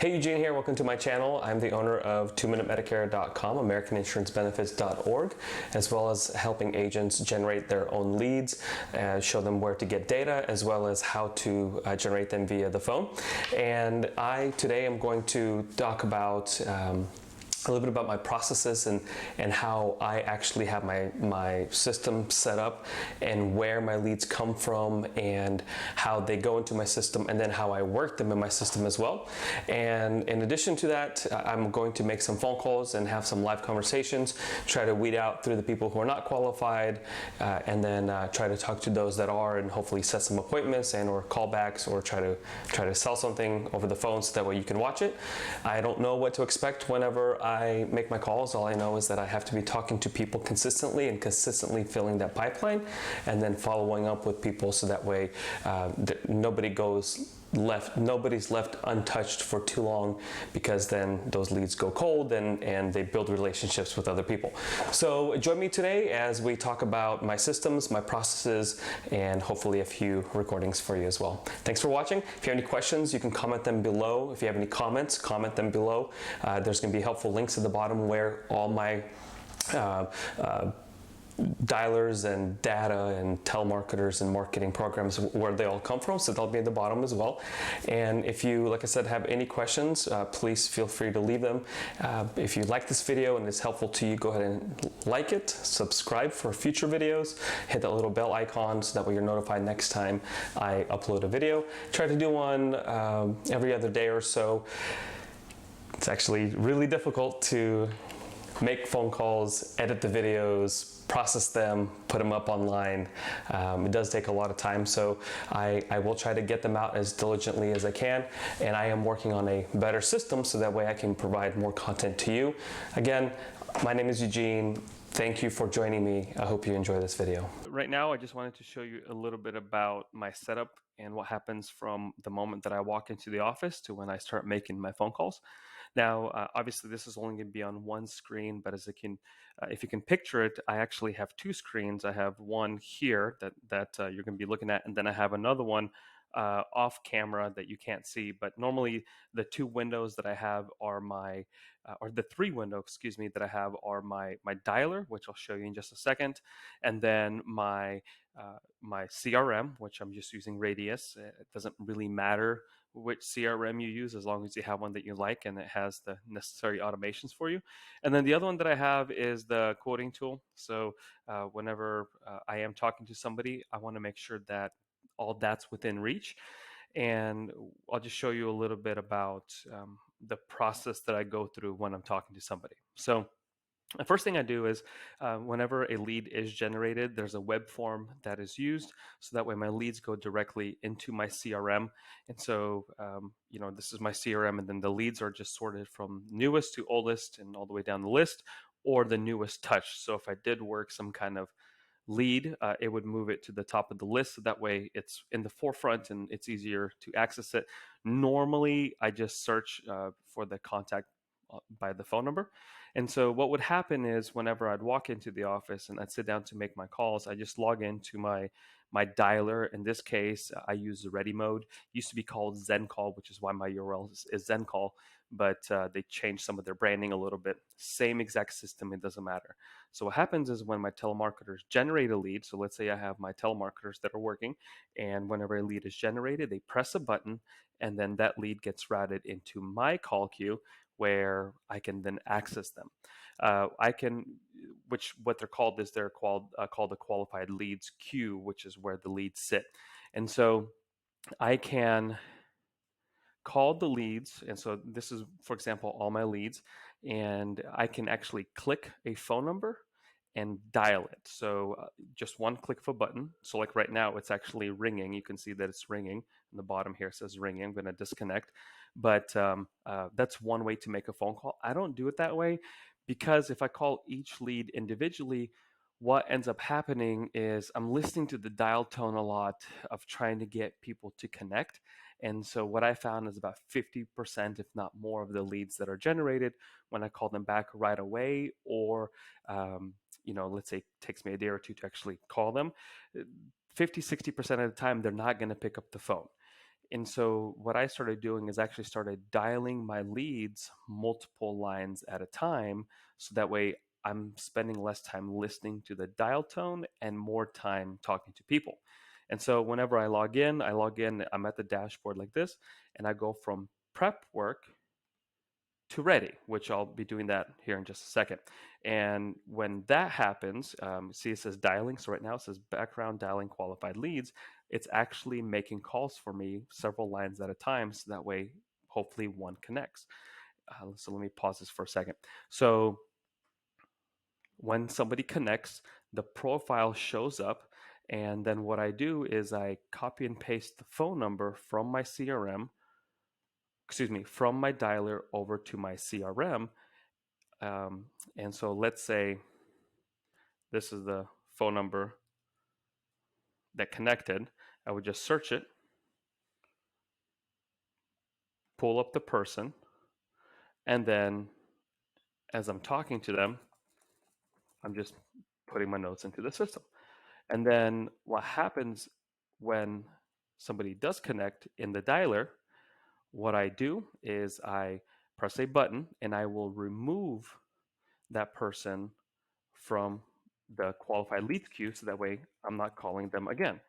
Hey, Eugene here. Welcome to my channel. I'm the owner of 2minutemedicare.com, AmericanInsuranceBenefits.org, as well as helping agents generate their own leads, show them where to get data, as well as how to generate them via the phone. And today am going to talk about a little bit about my processes and how I actually have my system set up and where my leads come from and how they go into my system and then how I work them in my system as well. And in addition to that, I'm going to make some phone calls and have some live conversations, try to weed out through the people who are not qualified, and then try to talk to those that are and hopefully set some appointments and or callbacks or try to sell something over the phone so that way you can watch it. I don't know what to expect whenever I make my calls. All I know is that I have to be talking to people consistently and consistently filling that pipeline and then following up with people so that way nobody's left untouched for too long, because then those leads go cold and they build relationships with other people. So join me today as we talk about my systems, my processes, and hopefully a few recordings for you as well. Thanks for watching. If you have any questions, you can comment them below. If you have any comments, comment them below. There's going to be helpful links at the bottom where all my dialers and data and telemarketers and marketing programs, where they all come from, so they'll be at the bottom as well. And if you, like I said, have any questions, please feel free to leave them. If you like this video and it's helpful to you, go ahead and like it, subscribe for future videos, hit that little bell icon so that way you're notified next time I upload a video. Try to do one every other day or so. It's actually really difficult to make phone calls, edit the videos, process them, put them up online. It does take a lot of time, so I will try to get them out as diligently as I can, and I am working on a better system so that way I can provide more content to you. Again, my name is Eugene. Thank you for joining me. I hope you enjoy this video. Right now, I just wanted to show you a little bit about my setup and what happens from the moment that I walk into the office to when I start making my phone calls. Now, obviously, this is only going to be on one screen, but if you can picture it, I actually have two screens. I have one here that you're going to be looking at, and then I have another one off camera that you can't see. But normally, the two windows that I have are or the three windows, excuse me, that I have are my dialer, which I'll show you in just a second, and then my CRM, which I'm just using Radius. It doesn't really matter which CRM you use as long as you have one that you like and it has the necessary automations for you. And then the other one that I have is the quoting tool. So whenever I am talking to somebody, I want to make sure that all that's within reach. And I'll just show you a little bit about the process that I go through when I'm talking to somebody. So the first thing I do is whenever a lead is generated, there's a web form that is used. So that way my leads go directly into my CRM. And so, this is my CRM, and then the leads are just sorted from newest to oldest and all the way down the list, or the newest touch. So if I did work some kind of lead, it would move it to the top of the list. So that way it's in the forefront and it's easier to access it. Normally, I just search for the contact by the phone number. And so what would happen is whenever I'd walk into the office and I'd sit down to make my calls, I just log into my dialer. In this case, I use the Ready Mode. It used to be called Zen Call, which is why my URL is Zen Call, but they changed some of their branding a little bit. Same exact system, it doesn't matter. So what happens is when my telemarketers generate a lead, so let's say I have my telemarketers that are working, and whenever a lead is generated, they press a button, and then that lead gets routed into my call queue, where I can then access them. What they're called is they're called a qualified leads queue, which is where the leads sit. And so I can call the leads. And so this is, for example, all my leads, and I can actually click a phone number and dial it. So just one click of a button. So like right now, it's actually ringing. You can see that it's ringing. In the bottom here, it says ringing. I'm going to disconnect. But that's one way to make a phone call. I don't do it that way because if I call each lead individually, what ends up happening is I'm listening to the dial tone a lot of trying to get people to connect. And so what I found is about 50%, if not more, of the leads that are generated when I call them back right away, or let's say it takes me a day or two to actually call them, 50, 60% of the time, they're not going to pick up the phone. And so what I started doing is actually started dialing my leads multiple lines at a time. So that way I'm spending less time listening to the dial tone and more time talking to people. And so whenever I log in, I'm at the dashboard like this, and I go from prep work to ready, which I'll be doing that here in just a second. And when that happens, see it says dialing. So right now it says background dialing qualified leads. It's actually making calls for me several lines at a time. So that way, hopefully one connects. So let me pause this for a second. So when somebody connects, the profile shows up. And then what I do is I copy and paste the phone number from my CRM, from my dialer over to my CRM. And so let's say this is the phone number that connected. I would just search it, pull up the person, and then as I'm talking to them, I'm just putting my notes into the system. And then what happens when somebody does connect in the dialer, what I do is I press a button and I will remove that person from the qualified leads queue so that way I'm not calling them again.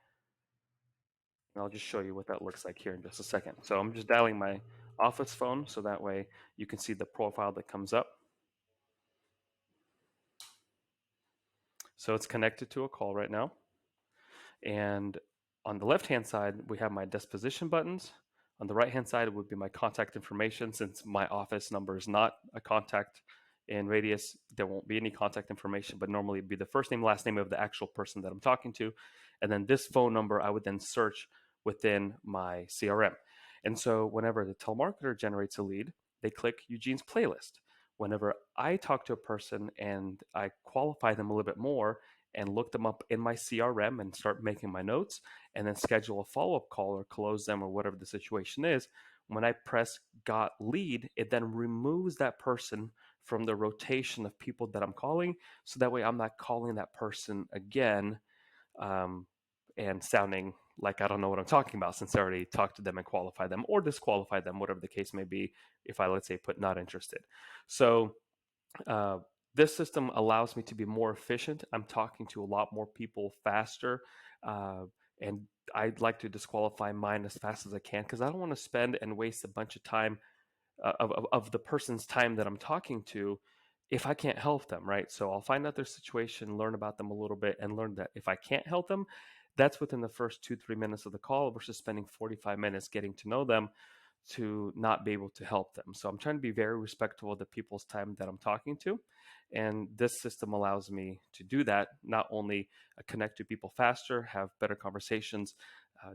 And I'll just show you what that looks like here in just a second. So I'm just dialing my office phone so that way you can see the profile that comes up. So it's connected to a call right now. And on the left-hand side, we have my disposition buttons. On the right-hand side, it would be my contact information. Since my office number is not a contact in Radius, there won't be any contact information, but normally it'd be the first name, last name of the actual person that I'm talking to. And then this phone number, I would then search within my CRM. And so whenever the telemarketer generates a lead, they click Eugene's playlist. Whenever I talk to a person and I qualify them a little bit more, and look them up in my CRM and start making my notes and then schedule a follow-up call or close them or whatever the situation is. When I press got lead, it then removes that person from the rotation of people that I'm calling. So that way I'm not calling that person again and sounding like I don't know what I'm talking about since I already talked to them and qualified them or disqualified them, whatever the case may be, if I, let's say, put not interested. So uh, this system allows me to be more efficient. I'm talking to a lot more people faster, and I'd like to disqualify mine as fast as I can because I don't want to spend and waste a bunch of time of the person's time that I'm talking to if I can't help them, right? So I'll find out their situation, learn about them a little bit, and learn that if I can't help them, that's within the first 2-3 minutes of the call versus spending 45 minutes getting to know them to not be able to help them. So I'm trying to be very respectful of the people's time that I'm talking to. And this system allows me to do that, not only connect to people faster, have better conversations,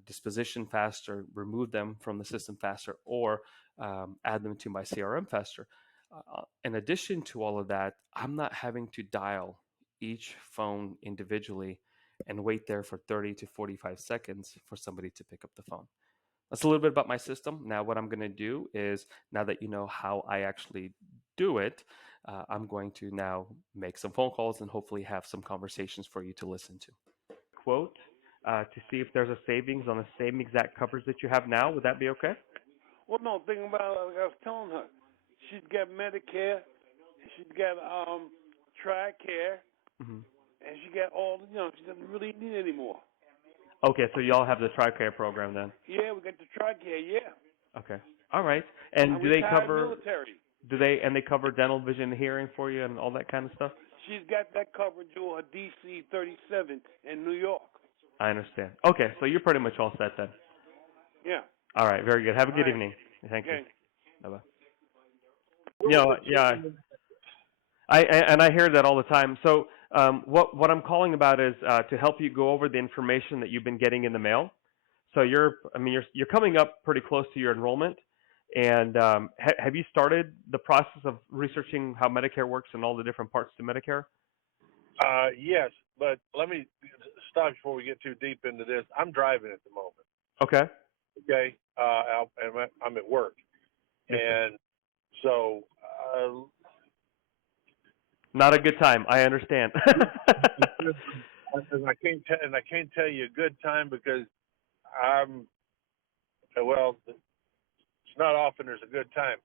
disposition faster, remove them from the system faster, or add them to my CRM faster. In addition to all of that, I'm not having to dial each phone individually and wait there for 30 to 45 seconds for somebody to pick up the phone. That's a little bit about my system. Now, what I'm going to do is, now that you know how I actually do it, I'm going to now make some phone calls and hopefully have some conversations for you to listen to. Quote to see if there's a savings on the same exact coverage that you have now. Would that be okay? Well, no, think about it, like I was telling her. She's got Medicare, she's got TRICARE, Mm-hmm. and she got all, she doesn't really need it anymore. Okay, so y'all have the TRICARE program then. Yeah, we got the TRICARE, yeah. Okay. All right. And do they cover military. they cover dental, vision, hearing for you and all that kind of stuff? She's got that coverage on her DC 37 in New York. I understand. Okay, so you're pretty much all set then. Yeah. All right, very good. Have a good evening. Thank you. Bye-bye. Yeah, I hear that all the time. So what I'm calling about is to help you go over the information that you've been getting in the mail. So you're coming up pretty close to your enrollment, and have you started the process of researching how Medicare works and all the different parts to Medicare? Yes, but let me stop before we get too deep into this. I'm driving at the moment. Okay. Okay. I'm at work, and so. Not a good time. I understand. And I can't tell you a good time because I'm well, it's not often there's a good time.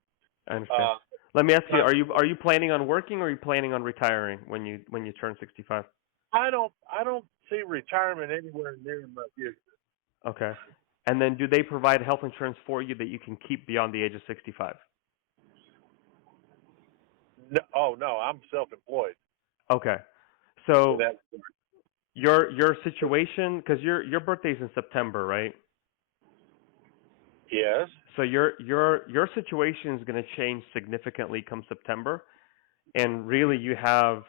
I understand. Let me ask you: Are you planning on working, or are you planning on retiring when you turn 65? I don't see retirement anywhere near my future. Okay. And then, do they provide health insurance for you that you can keep beyond the age of 65? No, oh no, I'm self-employed. Okay. So That, your situation, because your birthday's in September, right? yes. So your situation is going to change significantly come September, and really you have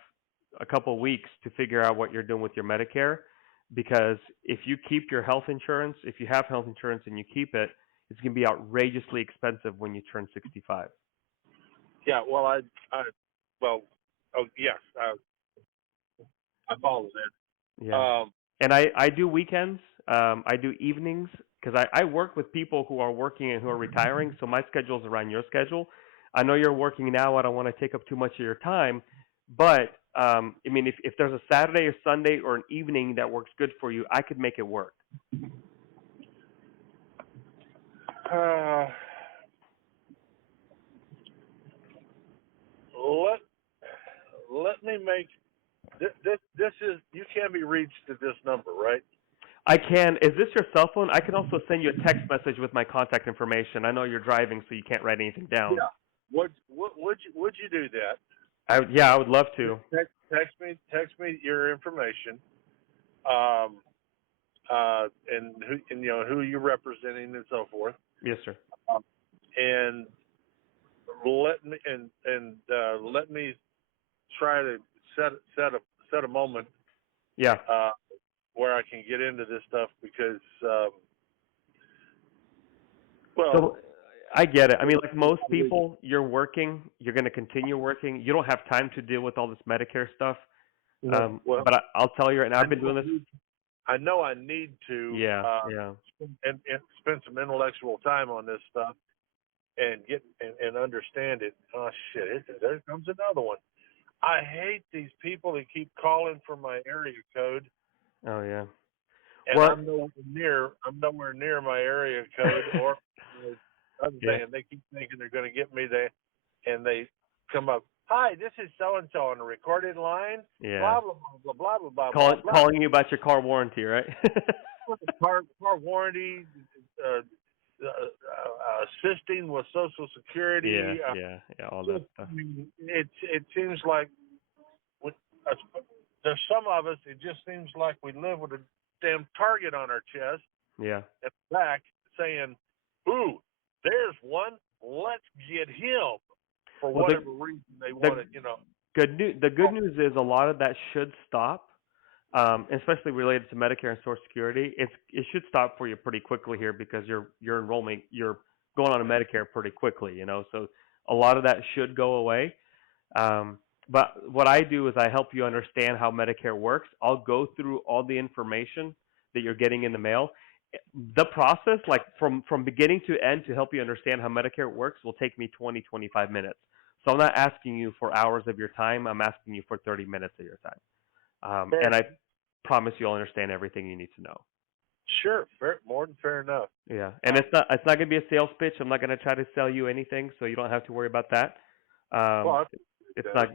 a couple weeks to figure out what you're doing with your Medicare, because if you keep your health insurance, if you have health insurance and you keep it, it's going to be outrageously expensive when you turn 65. Yeah. Well, well, oh yes, I follow that. Yeah. And I do weekends. I do evenings because I work with people who are working and who are retiring. So my schedule is around your schedule. I know you're working now. I don't want to take up too much of your time. But, I mean, if there's a Saturday or Sunday or an evening that works good for you, I could make it work. Let me make this is you can be reached at this number, right? I can. Is this your cell phone? I can also send you a text message with my contact information. I know you're driving, so you can't write anything down. Yeah. Would you do that? I would love to. Text me your information, and who you're representing and so forth. Yes, sir. And let me try to set a moment. Yeah. Where I can get into this stuff because, So I get it. I mean, like most people, you're working, you're going to continue working. You don't have time to deal with all this Medicare stuff. But I'll tell you, and I've been doing this. I know I need to and spend some intellectual time on this stuff and get and understand it. Oh shit! There comes another one. I hate these people that keep calling from my area code. Oh yeah. And I'm nowhere near my area code or other thing. And they keep thinking they're going to get me there, and they come up. Hi, this is so and so on a recorded line. Yeah. Blah blah blah blah blah blah. Calling you about your car warranty, right? car warranty, assisting with Social Security. Yeah, all that stuff. It seems like there's some of us. It just seems like we live with a damn target on our chest. Yeah. And back saying, "Ooh, there's one. Let's get him." For whatever reason they want it, The good news is a lot of that should stop, especially related to Medicare and Social Security. It should stop for you pretty quickly here because your enrollment, you're going on to Medicare pretty quickly, so a lot of that should go away. But what I do is I help you understand how Medicare works. I'll go through all the information that you're getting in the mail. The process, like from beginning to end, to help you understand how Medicare works will take me 20-25 minutes. So I'm not asking you for hours of your time. I'm asking you for 30 minutes of your time. And I promise you'll understand everything you need to know. Sure, more than fair enough. Yeah, and it's not going to be a sales pitch. I'm not going to try to sell you anything, so you don't have to worry about that. It's not.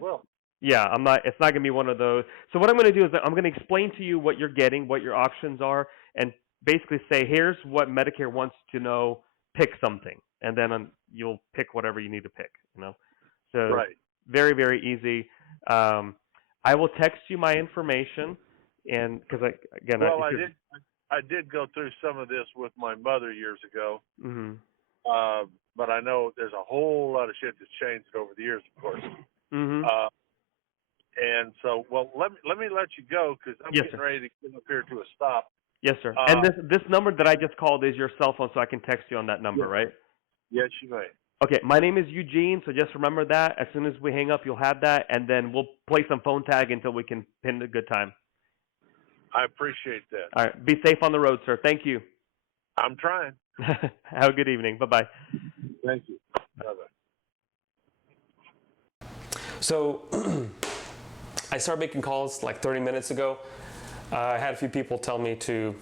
Yeah, I'm not. It's not going to be one of those. So what I'm going to do is I'm going to explain to you what you're getting, what your options are, and basically say, here's what Medicare wants to know. Pick something, and then you'll pick whatever you need to pick. So very, very easy. I will text you my information, and because I did go through some of this with my mother years ago. Mm-hmm. But I know there's a whole lot of shit that's changed over the years, of course. Mm-hmm. And so, let me let you go because I'm getting ready to get up here to a stop. Yes, sir. And this number that I just called is your cell phone, so I can text you on that number, right? Yes, you may. Okay, my name is Eugene, so just remember that. As soon as we hang up, you'll have that, and then we'll play some phone tag until we can pin a good time. I appreciate that. All right, be safe on the road, sir. Thank you. I'm trying. Have a good evening. Bye-bye. Thank you. Bye-bye. So I started making calls like 30 minutes ago. I had a few people tell me to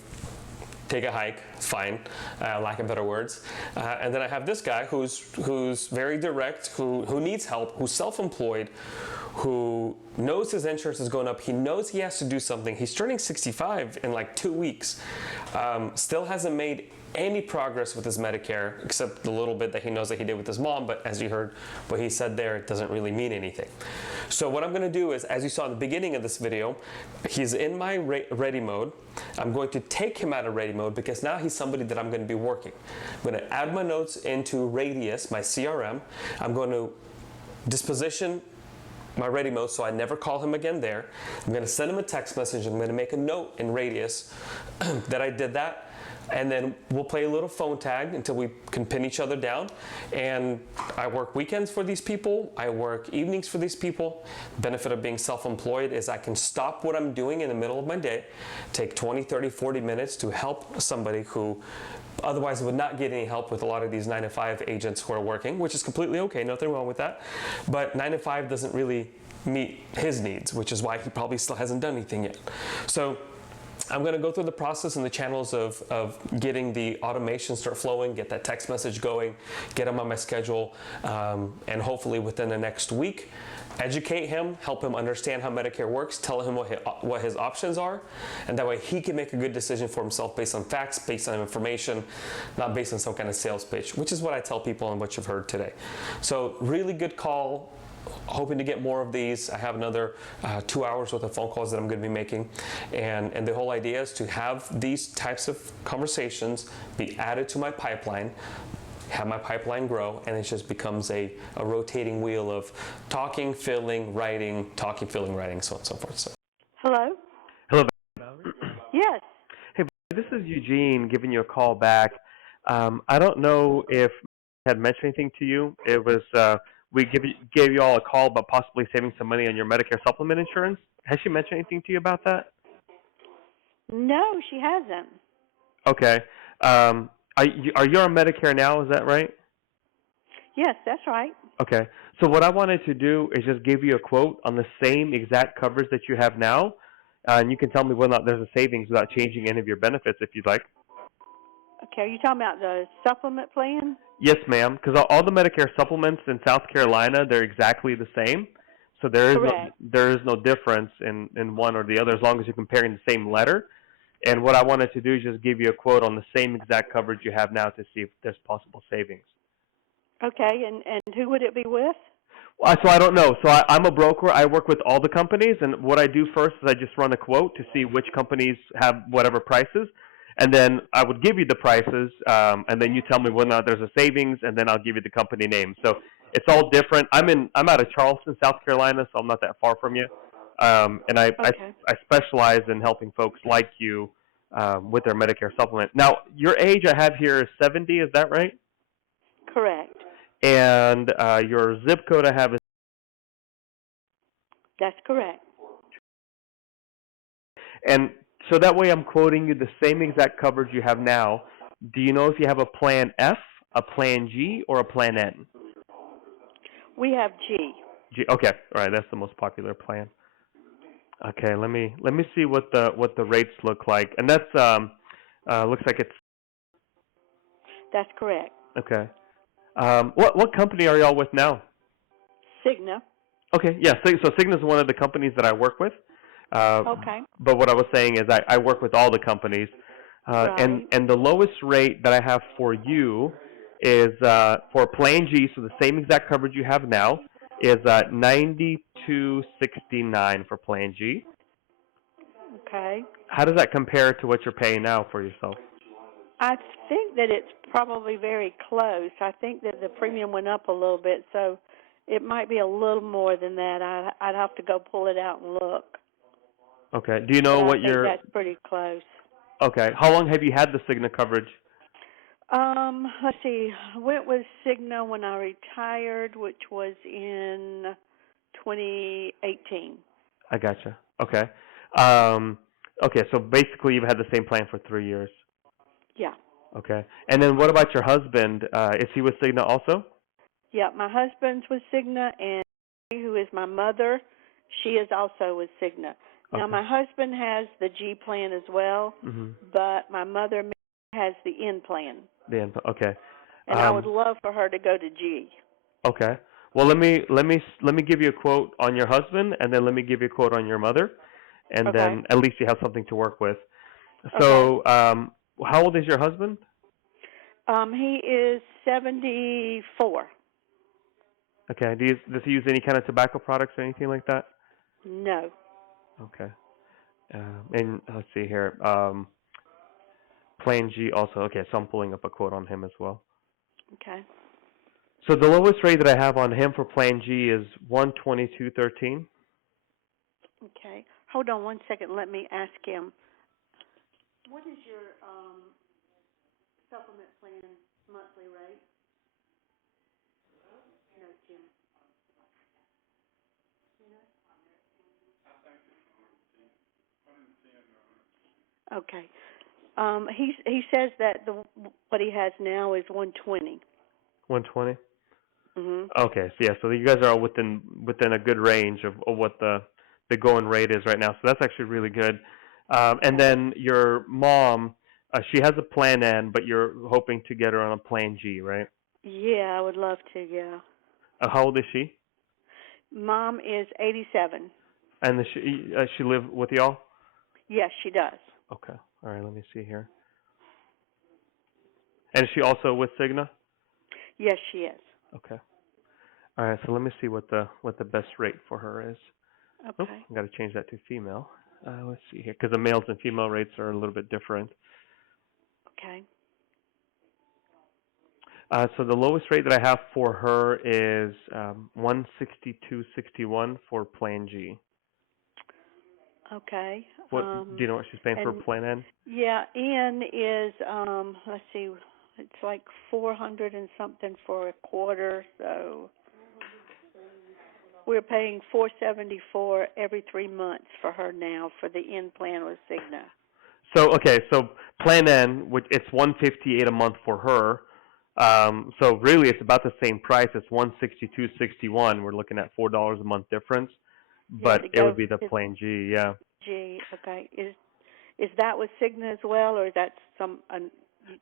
take a hike. fine, lack of better words. And then I have this guy who's very direct, who needs help, who's self-employed, who knows his insurance is going up. He knows he has to do something. He's turning 65 in like 2 weeks. Still hasn't made any progress with his Medicare, except the little bit that he knows that he did with his mom, but as you heard what he said there, it doesn't really mean anything. So what I'm going to do is, as you saw in the beginning of this video, he's in my ready mode. I'm going to take him out of ready mode because now he's somebody that I'm going to be working. I'm going to add my notes into Radius, my CRM. I'm going to disposition my ready mode so I never call him again there. I'm going to send him a text message. I'm going to make a note in Radius that I did that. And then we'll play a little phone tag until we can pin each other down. And I work weekends for these people. I work evenings for these people. Benefit of being self-employed is I can stop what I'm doing in the middle of my day, take 20, 30, 40 minutes to help somebody who otherwise would not get any help with a lot of these 9-to-5 agents who are working, which is completely okay, nothing wrong with that. But 9-to-5 doesn't really meet his needs, which is why he probably still hasn't done anything yet. So I'm going to go through the process and the channels of getting the automation start flowing, get that text message going, get him on my schedule, and hopefully within the next week, educate him, help him understand how Medicare works, tell him what his options are, and that way he can make a good decision for himself based on facts, based on information, not based on some kind of sales pitch, which is what I tell people and what you've heard today. So really good call. Hoping to get more of these. I have another 2 hours worth of phone calls that I'm going to be making, and the whole idea is to have these types of conversations be added to my pipeline, have my pipeline grow, and it just becomes a rotating wheel of talking, filling, writing, talking, filling, writing, so on and so forth. So. Hello? Hello. Yes. Hey, this is Eugene giving you a call back. I don't know if I had mentioned anything to you. It was we gave you all a call about possibly saving some money on your Medicare supplement insurance. Has she mentioned anything to you about that? No, she hasn't. Okay. Are you on Medicare now? Is that right? Yes, that's right. Okay. So what I wanted to do is just give you a quote on the same exact coverage that you have now, and you can tell me whether or not there's a savings without changing any of your benefits if you'd like. Okay, are you talking about the supplement plan? Yes, ma'am, because all the Medicare supplements in South Carolina, they're exactly the same. So there is no difference in one or the other as long as you're comparing the same letter. And what I wanted to do is just give you a quote on the same exact coverage you have now to see if there's possible savings. Okay, and who would it be with? So I don't know. So I'm a broker. I work with all the companies, and what I do first is I just run a quote to see which companies have whatever prices. And then I would give you the prices, and then you tell me whether or not there's a savings, and then I'll give you the company name. So it's all different. I'm out of Charleston, South Carolina, so I'm not that far from you. And I specialize in helping folks like you with their Medicare supplement. Now, your age I have here is 70. Is that right? Correct. And your zip code I have is. That's correct. And so that way I'm quoting you the same exact coverage you have now. Do you know if you have a Plan F, a Plan G, or a Plan N? We have G. Okay, all right, that's the most popular plan. Okay, let me see what the rates look like. And that's looks like it's. That's correct. Okay. What company are y'all with now? Cigna. Okay, yeah, so Cigna is one of the companies that I work with. Okay. But what I was saying is I work with all the companies, Right. and the lowest rate that I have for you is for Plan G, so the same exact coverage you have now, is $92.69 for Plan G. Okay. How does that compare to what you're paying now for yourself? I think that it's probably very close. I think that the premium went up a little bit, so it might be a little more than that. I'd have to go pull it out and look. Okay. Do you know what your? That's pretty close. Okay. How long have you had the Cigna coverage? Let's see. Went with Cigna when I retired, which was in 2018. I gotcha. Okay. Okay. So basically, you've had the same plan for 3 years. Yeah. Okay. And then what about your husband? Is he with Cigna also? Yeah. My husband's with Cigna, and who is my mother, she is also with Cigna. Now, Okay. my husband has the G plan as well, but my mother has the N plan. Okay. And I would love for her to go to G. Okay. Well, let me give you a quote on your husband, and then let me give you a quote on your mother, and Okay. then at least you have something to work with. Okay. So, how old is your husband? He is 74. Okay. Does he use any kind of tobacco products or anything like that? No. Okay. And let's see here. Plan G also. Okay, so I'm pulling up a quote on him as well. Okay. So the lowest rate that I have on him for Plan G is 122.13. Okay. Hold on one second. Let me ask him. What is your supplement plan monthly rate? No, Jim. Okay. He says that what he has now is 120. 120. Mhm. Okay, so yeah, so you guys are all within a good range of what the going rate is right now. So that's actually really good. And then your mom, she has a Plan N, but you're hoping to get her on a Plan G, right? Yeah, I would love to. Yeah. How old is she? Mom is 87. And does she live with y'all? Yes, she does. Okay. All right. Let me see here. And is she also with Cigna? Yes, she is. Okay. All right. So let me see what the best rate for her is. Okay. Oh, I got to change that to female. Let's see here, because the males and female rates are a little bit different. Okay. So the lowest rate that I have for her is 162.61 for Plan G. Okay. What do you know what she's paying for Plan N? Yeah, N is let's see, it's like 400 and something for a quarter, so we're paying $474 every 3 months for her now for the N plan with Cigna. So okay, so Plan N, which it's $158 a month for her. So really, it's about the same price. It's $162.61. We're looking at $4 a month difference, but it would be the Plan G, yeah. G, okay. Is that with Cigna as well, or is that some?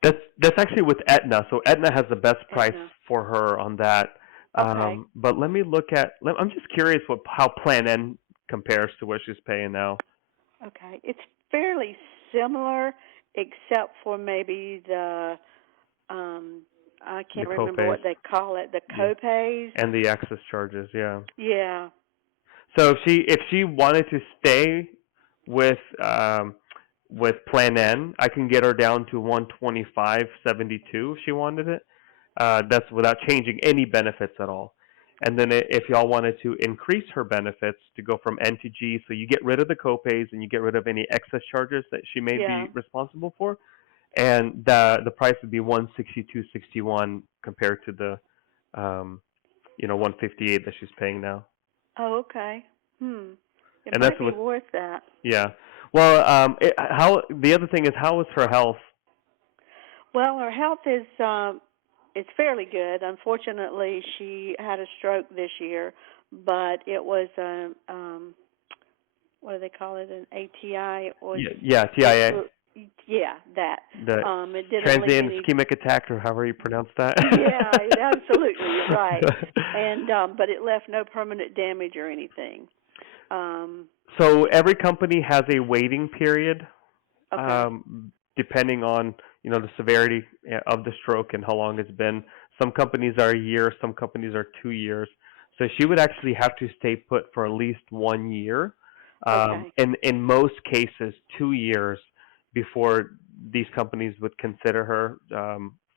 That's actually with Aetna. So Aetna has the best price Aetna. for her on that. Okay. But let me look at. I'm just curious how Plan N compares to what she's paying now. Okay, it's fairly similar, except for maybe the I can't remember what they call it, the copays and the excess charges. Yeah. Yeah. So if she wanted to stay with Plan N, I can get her down to 125.72 if she wanted it. That's without changing any benefits at all. And then if y'all wanted to increase her benefits to go from N to G, so you get rid of the copays and you get rid of any excess charges that she may be responsible for, and the price would be 162.61 compared to the 158 that she's paying now. Oh, okay. It And might be worth that. Yeah. Well, the other thing is, how is her health? Well, her health is it's fairly good. Unfortunately, she had a stroke this year, but it was what do they call it? An ATI or TIA. Yeah, that. It didn't transient ischemic attack, or however you pronounce that. Yeah, absolutely, you're right. And but it left no permanent damage or anything. So every company has a waiting period, okay. Depending on the severity of the stroke and how long it's been. Some companies are a year, some companies are 2 years. So she would actually have to stay put for at least 1 year. Okay. In most cases, 2 years before these companies would consider her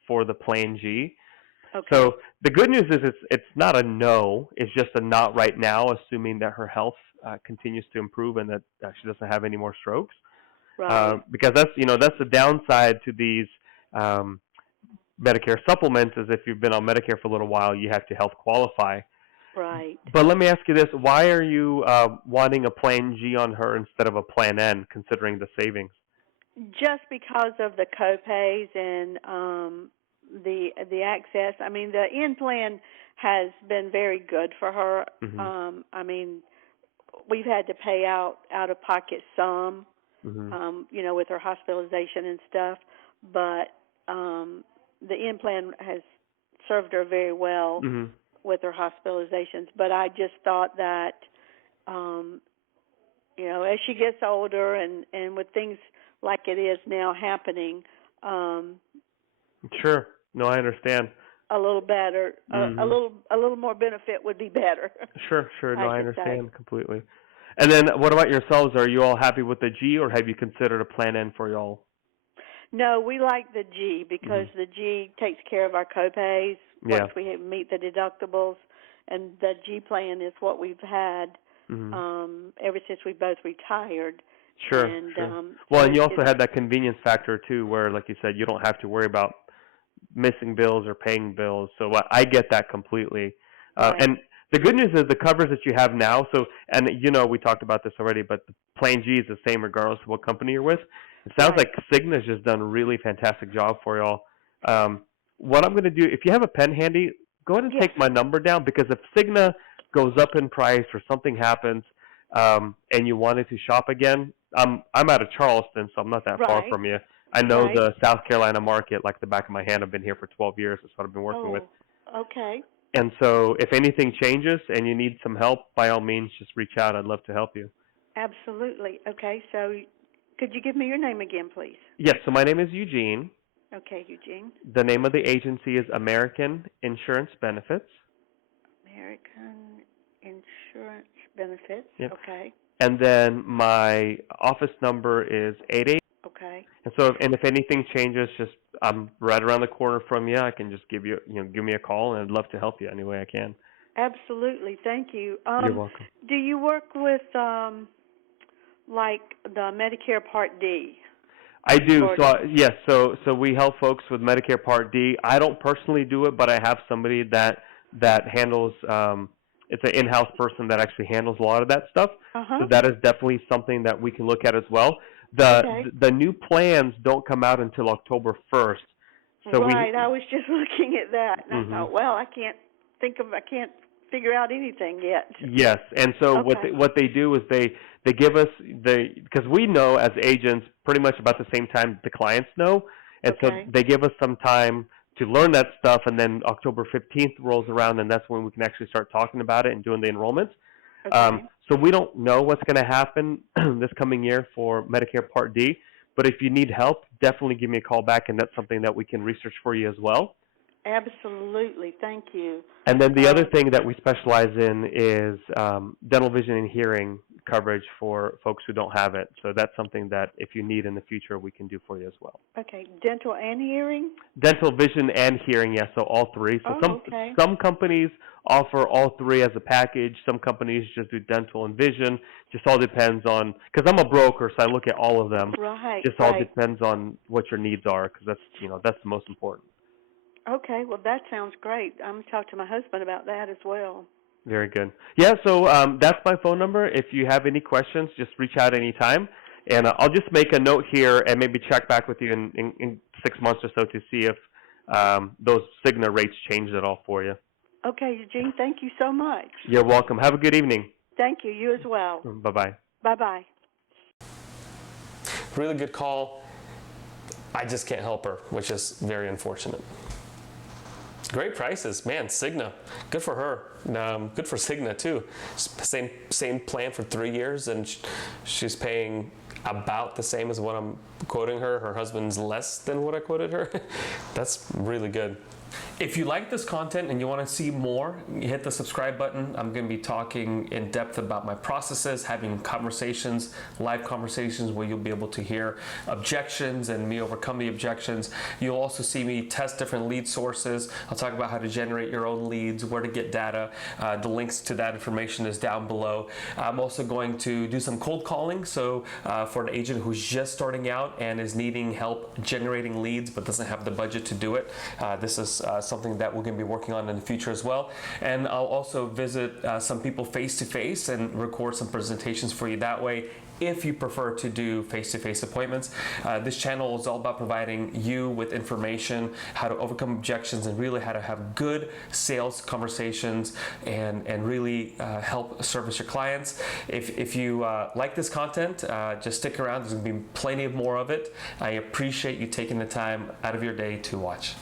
for the Plan G. Okay. So the good news is it's not a no. It's just a not right now, assuming that her health continues to improve and that she doesn't have any more strokes. Right. Because that's the downside to these Medicare supplements is if you've been on Medicare for a little while, you have to health qualify. Right. But let me ask you this: why are you wanting a Plan G on her instead of a Plan N, considering the savings? Just because of the copays and the access. I mean, the N plan has been very good for her. Mm-hmm. I mean, we've had to pay out of pocket some, Mm-hmm. with her hospitalization and stuff. but the implant has served her very well with her hospitalizations. But I just thought that, as she gets older and with things like it is now happening, Sure. No, I understand. a little better, a little more benefit would be better. Sure. No, I understand completely. And then what about yourselves? Are you all happy with the G, or have you considered a plan N for y'all? No, we like the G because the G takes care of our copays once we meet the deductibles, and the G plan is what we've had ever since we both retired. Sure. And, well, and you also had that convenience factor too, where, like you said, you don't have to worry about missing bills or paying bills. So I get that completely. Right. And the good news is the coverage that you have now. So, and we talked about this already, but the plan G is the same regardless of what company you're with. It sounds like Cigna's just done a really fantastic job for y'all. What I'm going to do, if you have a pen handy, go ahead and take my number down, because if Cigna goes up in price or something happens, and you wanted to shop again, I'm out of Charleston, so I'm not that far from you. I know the South Carolina market like the back of my hand. I've been here for 12 years. That's what I've been working with. Okay. And so if anything changes and you need some help, by all means, just reach out. I'd love to help you. Absolutely. Okay, so could you give me your name again, please? Yes, so my name is Eugene. Okay, Eugene. The name of the agency is American Insurance Benefits. American Insurance Benefits. Yep. Okay. And then my office number is 88. Okay. And so, if anything changes, I'm right around the corner from you. I can just give me a call, and I'd love to help you any way I can. Absolutely. Thank you. You're welcome. Do you work with like the Medicare Part D? I do. So we help folks with Medicare Part D. I don't personally do it, but I have somebody that handles. It's an in-house person that actually handles a lot of that stuff. So that is definitely something that we can look at as well. The new plans don't come out until October 1st. So I was just looking at that, and I thought, well, I can't figure out anything yet. Yes, and so what they do is they give us because we know as agents pretty much about the same time the clients know, and so they give us some time to learn that stuff, and then October 15th rolls around, and that's when we can actually start talking about it and doing the enrollments. So we don't know what's going to happen this coming year for Medicare Part D, but if you need help, definitely give me a call back, and that's something that we can research for you as well. Absolutely. Thank you. And then the other thing that we specialize in is dental, vision, and hearing coverage for folks who don't have it. So that's something that if you need in the future, we can do for you as well. Okay. Dental and hearing? Dental, vision, and hearing, yes, so all three. So some companies offer all three as a package. Some companies just do dental and vision. Just all depends on, because I'm a broker, so I look at all of them. Right. Just all depends on what your needs are, because that's the most important. Okay, well, that sounds great. I'm going to talk to my husband about that as well. Very good. Yeah, so that's my phone number. If you have any questions, just reach out anytime. And I'll just make a note here and maybe check back with you in 6 months or so to see if those Cigna rates changed at all for you. Okay, Eugene, thank you so much. You're welcome. Have a good evening. Thank you. You as well. Bye-bye. Bye-bye. Really good call. I just can't help her, which is very unfortunate. Great prices, man. Cigna, good for her. Good for Cigna too. Same plan for 3 years, and she's paying about the same as what I'm quoting her. Her husband's less than what I quoted her. That's really good. If you like this content and you want to see more, hit the subscribe button. I'm going to be talking in depth about my processes, having conversations, live conversations where you'll be able to hear objections and me overcome the objections. You'll also see me test different lead sources. I'll talk about how to generate your own leads, where to get data. The links to that information is down below. I'm also going to do some cold calling. So for an agent who's just starting out and is needing help generating leads but doesn't have the budget to do it, this is something that we're going to be working on in the future as well. And I'll also visit some people face to face and record some presentations for you that way, if you prefer to do face-to-face appointments. This channel is all about providing you with information, how to overcome objections, and really how to have good sales conversations and really help service your clients. If you like this content, just stick around. There's going to be plenty more of it. I appreciate you taking the time out of your day to watch.